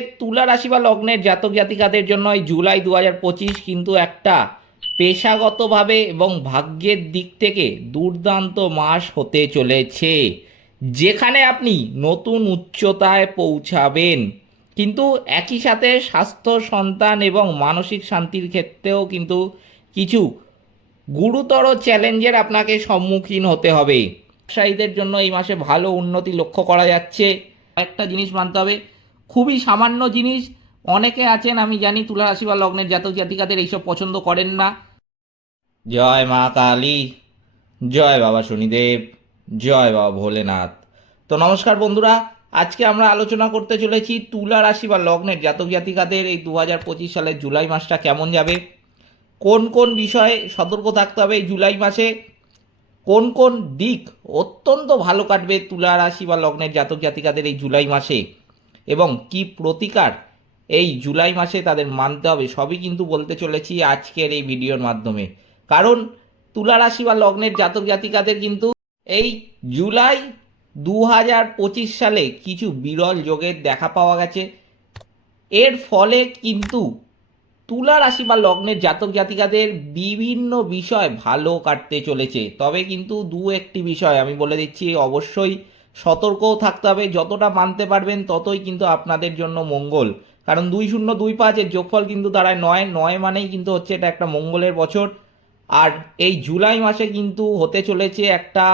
তুলা রাশি বা লগ্নের জাতক জাতিকাদের জন্য এই জুলাই দু হাজার পঁচিশ কিন্তু একটা পেশাগতভাবে এবং ভাগ্যের দিক থেকে দুর্দান্ত মাস হতে চলেছে। যেখানে আপনি নতুন উচ্চতায় পৌঁছাবেন। কিন্তু একই সাথে স্বাস্থ্য, সন্তান এবং মানসিক শান্তির ক্ষেত্রেও কিন্তু কিছু গুরুতর চ্যালেঞ্জের আপনাকে সম্মুখীন হতে হবে। ব্যবসায়ীদের জন্য এই মাসে ভালো উন্নতি লক্ষ্য করা যাচ্ছে। একটা জিনিস মানতে হবে খুবই সামান্য জিনিস। অনেকে আছেন, আমি জানি তুলা রাশি বা লগ্নের জাতক জাতিকাদের এইসব পছন্দ করেন না। জয় মা কালী। জয় বাবা শনিদেব। জয় বাবা ভোলেনাথ। তো নমস্কার বন্ধুরা, আজকে আমরা আলোচনা করতে চলেছি তুলা রাশি বা লগ্নের জাতক জাতিকাদের এই দু হাজার পঁচিশ সালের জুলাই মাসটা কেমন যাবে? কোন কোন বিষয়ে সতর্ক থাকতে হবে এই জুলাই মাসে? কোন কোন দিক অত্যন্ত ভালো কাটবে তুলা রাশি বা লগ্নের জাতক জাতিকাদের এই জুলাই মাসে? এবং কি প্রতিকার এই জুলাই মাসে তাদের মানতে হবে সবই কিন্তু বলতে চলেছি আজকের এই ভিডিওর মাধ্যমে। কারণ তুলা রাশি বা লগ্নের জাতক জাতিকাদের কিন্তু এই জুলাই দু হাজার পঁচিশ সালে কিছু বিরল যোগের দেখা পাওয়া গেছে। এর ফলে কিন্তু তুলা রাশি বা লগ্নের জাতক জাতিকাদের বিভিন্ন বিষয় ভালো কাটতে চলেছে। তবে কিন্তু দু একটি বিষয় আমি বলে দিচ্ছি, অবশ্যই সতর্কও থাকতে হবে, যতটা মানতে পারবেন ততই কিন্তু আপনাদের জন্য মঙ্গল। কারণ দুই শূন্য, দুই পাঁচের যোগফল কিন্তু দাঁড়ায় নয় নয় মানেই কিন্তু হচ্ছে এটা একটা মঙ্গলের বছর। আর এই জুলাই মাসে কিন্তু হতে চলেছে একটা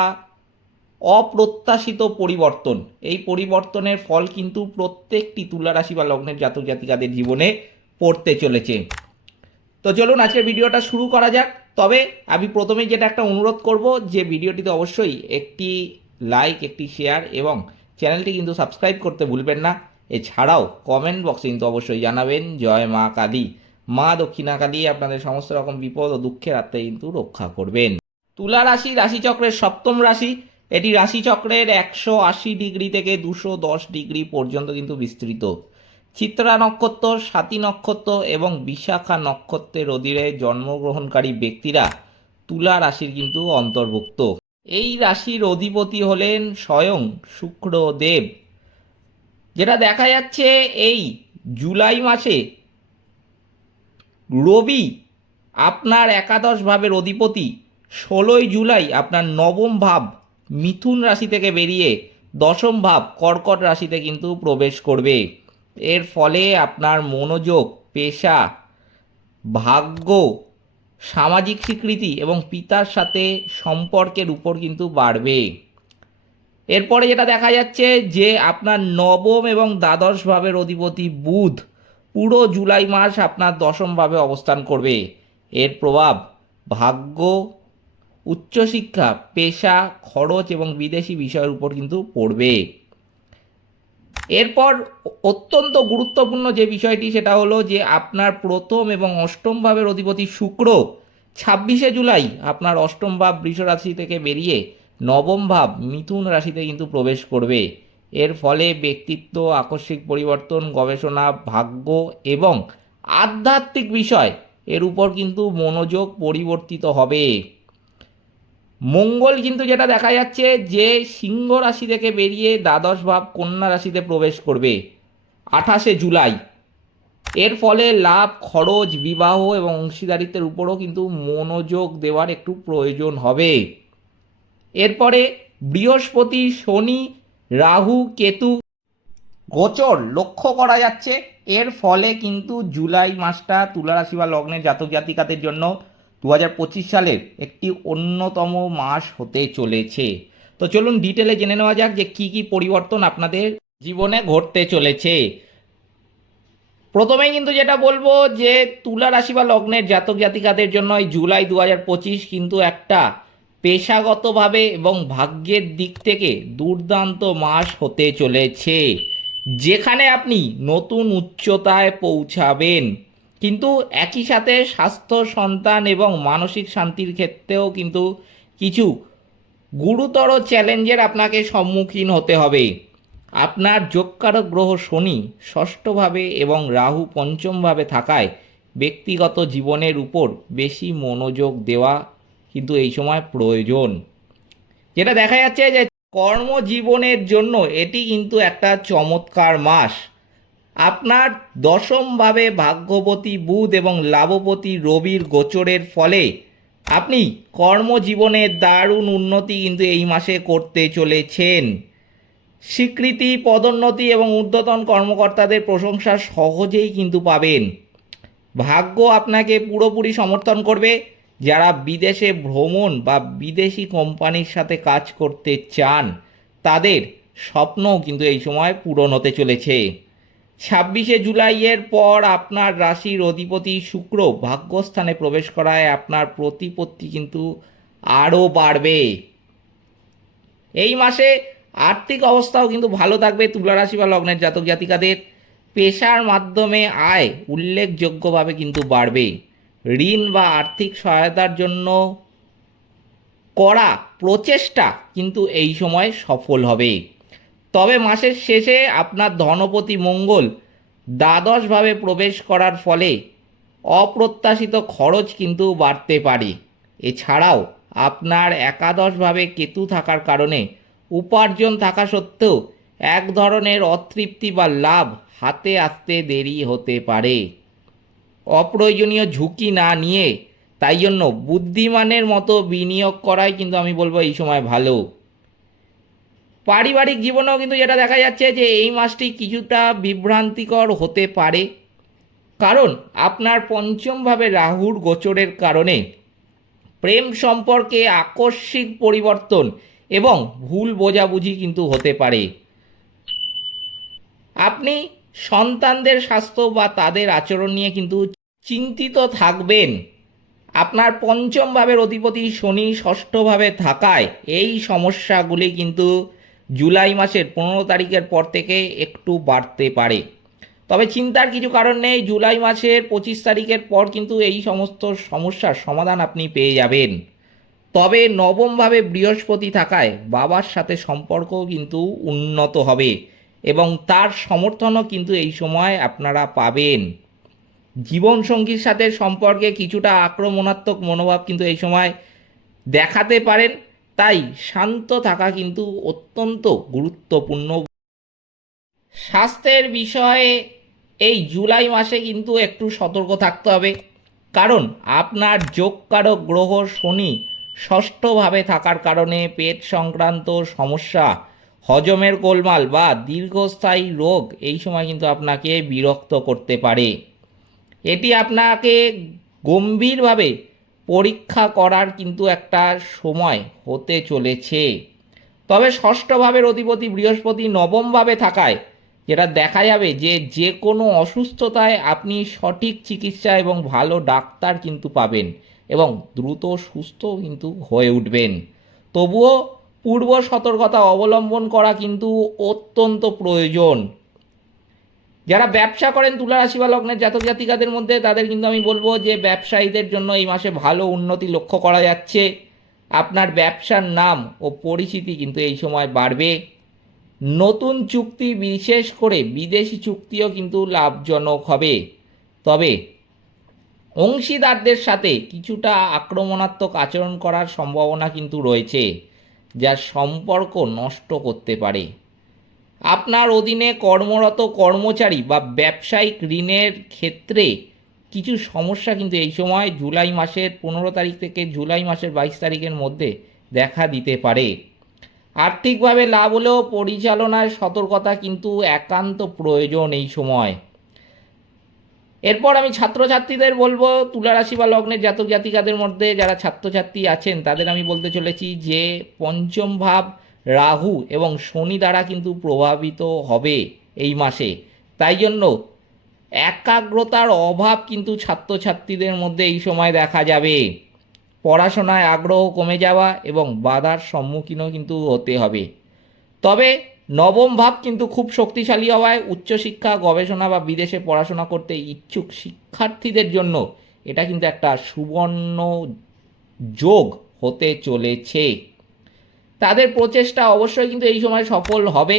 অপ্রত্যাশিত পরিবর্তন। এই পরিবর্তনের ফল কিন্তু প্রত্যেকটি তুলারাশি বা লগ্নের জাতক জাতিকাদের জীবনে পড়তে চলেছে। তো চলুন আজকের ভিডিওটা শুরু করা যাক। তবে আমি প্রথমেই যেটা একটা অনুরোধ করব, যে ভিডিওটিতে অবশ্যই একটি লাইক একটি শেয়ার এবং চ্যানেলটি কিন্তু সাবস্ক্রাইব করতে ভুলবেন না। এছাড়াও কমেন্ট বক্সে কিন্তু অবশ্যই জানাবেন, জয় মা কালী। মা দক্ষিণা কালী আপনাদের সমস্ত রকম বিপদ ও দুঃখের আত্মায় কিন্তু রক্ষা করবেন। তুলা রাশি, রাশিচক্রের সপ্তম রাশি। এটি রাশিচক্রের একশো আশি ডিগ্রি থেকে দুশো দশ ডিগ্রি পর্যন্ত কিন্তু বিস্তৃত। চিত্রা নক্ষত্র, সাতী নক্ষত্র এবং বিশাখা নক্ষত্রের অধীনে জন্মগ্রহণকারী ব্যক্তিরা তুলা রাশির কিন্তু অন্তর্ভুক্ত। এই রাশির অধিপতি হলেন স্বয়ং শুক্রদেব। যেটা দেখা যাচ্ছে এই জুলাই মাসে রবি আপনার একাদশ ভাবের অধিপতি, ষোলোই জুলাই আপনার নবম ভাব মিথুন রাশি থেকে বেরিয়ে দশম ভাব কর্কট রাশিতে কিন্তু প্রবেশ করবে। এর ফলে আপনার মনোযোগ, পেশা, ভাগ্য সামাজিক স্বীকৃতি এবং পিতার সাথে সম্পর্কের উপর কিন্তু বাড়বে। এরপরে যেটা দেখা যাচ্ছে যে আপনার নবম এবং দ্বাদশ ভাবের অধিপতি বুধ পুরো জুলাই মাস আপনার দশমভাবে অবস্থান করবে। এর প্রভাব ভাগ্য, উচ্চশিক্ষা, পেশা, খরচ এবং বিদেশি বিষয়ের উপর কিন্তু পড়বে। এরপর অত্যন্ত গুরুত্বপূর্ণ যে বিষয়টি, সেটা হলো যে আপনার প্রথম এবং অষ্টম ভাবের অধিপতি শুক্র ছাব্বিশে জুলাই আপনার অষ্টম ভাব বৃষ রাশি থেকে বেরিয়ে নবম ভাব মিথুন রাশিতে কিন্তু প্রবেশ করবে। এর ফলে ব্যক্তিত্ব, আকস্মিক পরিবর্তন, গবেষণা, ভাগ্য এবং আধ্যাত্মিক বিষয় এর উপর কিন্তু মনোযোগ পরিবর্তিত হবে। মঙ্গল কিন্তু যেটা দেখা যাচ্ছে যে সিংহ রাশি থেকে বেরিয়ে দ্বাদশ ভাব কন্যা রাশিতে প্রবেশ করবে আঠাশে জুলাই। এর ফলে লাভ, খরচ, বিবাহ এবং অংশীদারিত্বের উপরও কিন্তু মনোযোগ দেওয়ার একটু প্রয়োজন হবে। এরপরে বৃহস্পতি, শনি, রাহু, কেতু গোচর লক্ষ্য করা যাচ্ছে। এর ফলে কিন্তু জুলাই মাসটা তুলা রাশি বা লগ্নের জাতক জাতিকাদের জন্য দু হাজার পঁচিশ সালের একটি অন্যতম মাস হতে চলেছে। তো চলুন ডিটেলে জেনে নেওয়া যাক যে কি কি পরিবর্তন আপনাদের জীবনে ঘটতে চলেছে। প্রথমেই কিন্তু যেটা বলব যে তুলা রাশি বা লগ্নের জাতক জাতিকাদের জন্য এই জুলাই দু হাজার পঁচিশ কিন্তু একটা পেশাগতভাবে এবং ভাগ্যের দিক থেকে দুর্দান্ত মাস হতে চলেছে। যেখানে আপনি নতুন উচ্চতায় পৌঁছাবেন। কিন্তু একই সাথে স্বাস্থ্য, সন্তান এবং মানসিক শান্তির ক্ষেত্রেও কিন্তু কিছু গুরুতর চ্যালেঞ্জের আপনাকে সম্মুখীন হতে হবে। আপনার যোগকারক গ্রহ শনি ষষ্ঠভাবে এবং রাহু পঞ্চমভাবে থাকায় ব্যক্তিগত জীবনের উপর বেশি মনোযোগ দেওয়া কিন্তু এই সময় প্রয়োজন। যেটা দেখা যাচ্ছে যে কর্মজীবনের জন্য এটি কিন্তু একটা চমৎকার মাস। আপনার দশমভাবে ভাগ্যবতী বুধ এবং লাভপতি রবির গোচরের ফলে আপনি কর্মজীবনে দারুণ উন্নতি কিন্তু এই মাসে করতে চলেছেন। স্বীকৃতি, পদোন্নতি এবং ঊর্ধ্বতন কর্মকর্তাদের প্রশংসা সহজেই কিন্তু পাবেন। ভাগ্য আপনাকে পুরোপুরি সমর্থন করবে যারা বিদেশে ভ্রমণ বা বিদেশি কোম্পানির সাথে কাজ করতে চান, তাদের স্বপ্নও কিন্তু এই সময় পূরণ হতে চলেছে। ছাব্বিশে জুলাইয়ের পর আপনার রাশির অধিপতি শুক্র ভাগ্যস্থানে প্রবেশ করায় আপনার প্রতিপত্তি কিন্তু আরও বাড়বে। এই মাসে আর্থিক অবস্থাও কিন্তু ভালো থাকবে তুলা রাশি বা লগ্নের জাতক জাতিকাদের। পেশার মাধ্যমে আয় উল্লেখযোগ্যভাবে কিন্তু বাড়বে। ঋণ বা আর্থিক সহায়তার জন্য করা প্রচেষ্টা কিন্তু এই সময় সফল হবে। তবে মাসের শেষে আপনার ধনপতি মঙ্গল দ্বাদশভাবে প্রবেশ করার ফলে অপ্রত্যাশিত খরচ কিন্তু বাড়তে পারে। এছাড়াও আপনার একাদশভাবে কেতু থাকার কারণে উপার্জন থাকা সত্ত্বেও এক ধরনের অতৃপ্তি বা লাভ হাতে আসতে দেরি হতে পারে। অপ্রয়োজনীয় ঝুঁকি না নিয়ে তাই জন্য বুদ্ধিমানের মতো বিনিয়োগ করাই কিন্তু আমি বলব এই সময় ভালো। পারিবারিক জীবনেও কিন্তু যেটা দেখা যাচ্ছে যে এই মাসটি কিছুটা বিভ্রান্তিকর হতে পারে। কারণ আপনার পঞ্চমভাবে রাহুর গোচরের কারণে প্রেম সম্পর্কে আকস্মিক পরিবর্তন এবং ভুল বোঝাবুঝি কিন্তু হতে পারে। আপনি সন্তানদের স্বাস্থ্য বা তাদের আচরণ নিয়ে কিন্তু চিন্তিত থাকবেন। আপনার পঞ্চম ভাবের অধিপতি শনি ষষ্ঠভাবে থাকায় এই সমস্যাগুলি কিন্তু জুলাই মাসের পনেরো তারিখের পর থেকে একটু বাড়তে পারে। তবে চিন্তার কিছু কারণ নেই, জুলাই মাসের পঁচিশ তারিখের পর কিন্তু এই সমস্ত সমস্যার সমাধান আপনি পেয়ে যাবেন। তবে নবমভাবে বৃহস্পতি থাকায় বাবার সাথে সম্পর্ক কিন্তু উন্নত হবে এবং তার সমর্থনও কিন্তু এই সময় আপনারা পাবেন। জীবনসঙ্গীর সাথে সম্পর্কে কিছুটা আক্রমণাত্মক মনোভাব কিন্তু এই সময় দেখাতে পারেন। তাই শান্ত থাকা কিন্তু অত্যন্ত গুরুত্বপূর্ণ। স্বাস্থ্যের বিষয়ে এই জুলাই মাসে কিন্তু একটু সতর্ক থাকতে হবে। কারণ আপনার যোগকারক গ্রহ শনি ষষ্ঠভাবে থাকার কারণে পেট সংক্রান্ত সমস্যা, হজমের গোলমাল বা দীর্ঘস্থায়ী রোগ এই সময় কিন্তু আপনাকে বিরক্ত করতে পারে। এটি আপনাকে গম্ভীরভাবে পরীক্ষা করার কিন্তু একটা সময় হতে চলেছে। তবে ষষ্ঠভাবের অধিপতি বৃহস্পতি নবমভাবে থাকায় যেটা দেখা যাবে যে যে কোনো অসুস্থতায় আপনি সঠিক চিকিৎসা এবং ভালো ডাক্তার কিন্তু পাবেন এবং দ্রুত সুস্থ কিন্তু হয়ে উঠবেন। তবুও পূর্ব সতর্কতা অবলম্বন করা কিন্তু অত্যন্ত প্রয়োজন। যারা ব্যবসা করেন তুলা রাশি বা লগ্নের জাতক জাতিকাদের মধ্যে, তাদের কিন্তু আমি বলব যে ব্যবসায়ীদের জন্য এই মাসে ভালো উন্নতি লক্ষ্য করা যাচ্ছে। আপনার ব্যবসার নাম ও পরিচিতি কিন্তু এই সময় বাড়বে। নতুন চুক্তি বিশেষ করে বিদেশি চুক্তিও কিন্তু লাভজনক হবে। তবে অংশীদারদের সাথে কিছুটা আক্রমণাত্মক আচরণ করার সম্ভাবনা কিন্তু রয়েছে, যা সম্পর্ক নষ্ট করতে পারে। আপনার অধীনে কর্মরত কর্মচারী বা ব্যবসায়িক ঋণের ক্ষেত্রে কিছু সমস্যা কিন্তু এই সময় জুলাই মাসের পনেরো তারিখ থেকে জুলাই মাসের বাইশ তারিখের মধ্যে দেখা দিতে পারে। আর্থিকভাবে লাভ হলেও পরিচালনায় সতর্কতা কিন্তু একান্ত প্রয়োজন এই সময়। এরপর আমি ছাত্রছাত্রীদের বলব, তুলারাশি বা লগ্নের জাতক জাতিকাদের মধ্যে যারা ছাত্রছাত্রী আছেন, তাদের আমি বলতে চলেছি যে পঞ্চম ভাব রাহু এবং শনি দ্বারা কিন্তু প্রভাবিত হবে এই মাসে। তাই জন্য একাগ্রতার অভাব কিন্তু ছাত্রছাত্রীদের মধ্যে এই সময় দেখা যাবে। পড়াশোনায় আগ্রহ কমে যাওয়া এবং বাধার সম্মুখীনও কিন্তু হতে হবে। তবে নবম ভাব কিন্তু খুব শক্তিশালী হওয়ায় উচ্চশিক্ষা, গবেষণা বা বিদেশে পড়াশোনা করতে ইচ্ছুক শিক্ষার্থীদের জন্য এটা কিন্তু একটা সুবর্ণ যোগ হতে চলেছে। তাদের প্রচেষ্টা অবশ্যই কিন্তু এই সময় সফল হবে।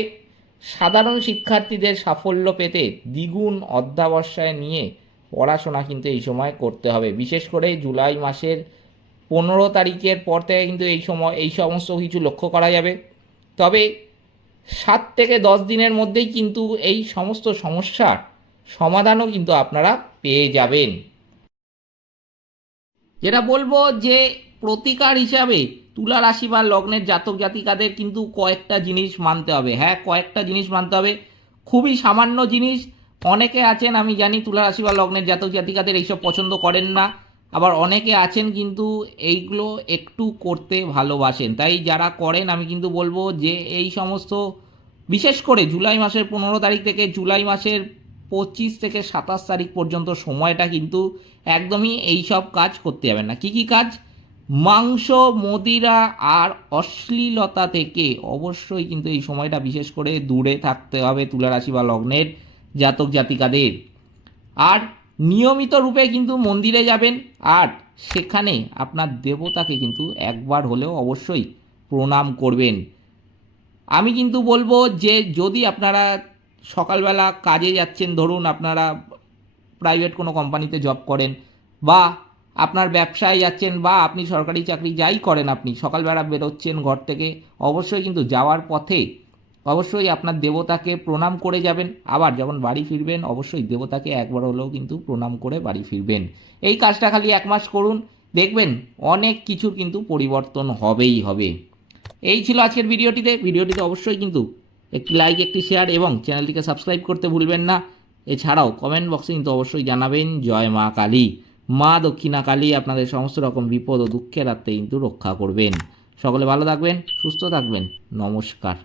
সাধারণ শিক্ষার্থীদের সাফল্য পেতে দ্বিগুণ অধ্যাবসায় নিয়ে পড়াশোনা কিন্তু এই সময় করতে হবে। বিশেষ করে জুলাই মাসের পনেরো তারিখের পর থেকে কিন্তু এই সময়, এই সমস্ত কিছু লক্ষ্য করা যাবে। তবে সাত থেকে দশ দিনের মধ্যেই কিন্তু এই সমস্ত সমস্যার সমাধানও কিন্তু আপনারা পেয়ে যাবেন। যেটা বলব যে প্রতিকার হিসাবে তুলা রাশি বা লগ্নের জাতক জাতিকাদের কিন্তু কয়েকটা জিনিস মানতে হবে। হ্যাঁ কয়েকটা জিনিস মানতে হবে। খুবই সামান্য জিনিস। অনেকে আছেন, আমি জানি তুলা রাশি বা লগ্নের জাতক জাতিকাদের এইসব পছন্দ করেন না। আবার অনেকে আছেন কিন্তু এইগুলো একটু করতে ভালোবাসেন। তাই যারা করেন, আমি কিন্তু বলব যে এই সমস্ত, বিশেষ করে জুলাই মাসের পনেরো তারিখ থেকে জুলাই মাসের পঁচিশ থেকে সাতাশ তারিখ পর্যন্ত সময়টা কিন্তু একদমই এই সব কাজ করতে যাবেন না। কি কি কাজ? মাংস, মদিরা আর অশ্লীলতা থেকে অবশ্যই কিন্তু এই সময়টা বিশেষ করে দূরে থাকতে হবে তুলারাশি বা লগ্নের জাতক জাতিকাদের। আর নিয়মিত রূপে কিন্তু মন্দিরে যাবেন আর সেখানে আপনার দেবতাকে কিন্তু একবার হলেও অবশ্যই প্রণাম করবেন। আমি কিন্তু বলব যে যদি আপনারা সকালবেলা কাজে যাচ্ছেন, ধরুন আপনারা প্রাইভেট কোনো কোম্পানিতে জব করেন বা আপনার ব্যবসায় যাচ্ছেন বা আপনি সরকারি চাকরি যাই করেন আপনি, সকালবেলা বেরোচ্ছেন ঘর থেকে, অবশ্যই কিন্তু যাওয়ার পথে অবশ্যই আপনার দেবতাকে প্রণাম করে যাবেন। আবার যখন বাড়ি ফিরবেন, অবশ্যই দেবতাকে একবার হলেও কিন্তু প্রণাম করে বাড়ি ফিরবেন। এই কাজটা খালি এক মাস করুন, দেখবেন অনেক কিছু কিন্তু পরিবর্তন হবেই হবে। এই ছিল আজকের ভিডিওটিতে। ভিডিওটিতে অবশ্যই কিন্তু একটি লাইক একটি শেয়ার এবং চ্যানেলটিকে সাবস্ক্রাইব করতে ভুলবেন না। এছাড়াও কমেন্ট বক্সে কিন্তু অবশ্যই জানাবেন। জয় মা কালী। মা দক্ষিণা কালী আপনাদের সমস্ত রকম বিপদ ও দুঃখের রাত্রে কিন্তু রক্ষা করবেন। সকলে ভালো থাকবেন, সুস্থ থাকবেন। নমস্কার।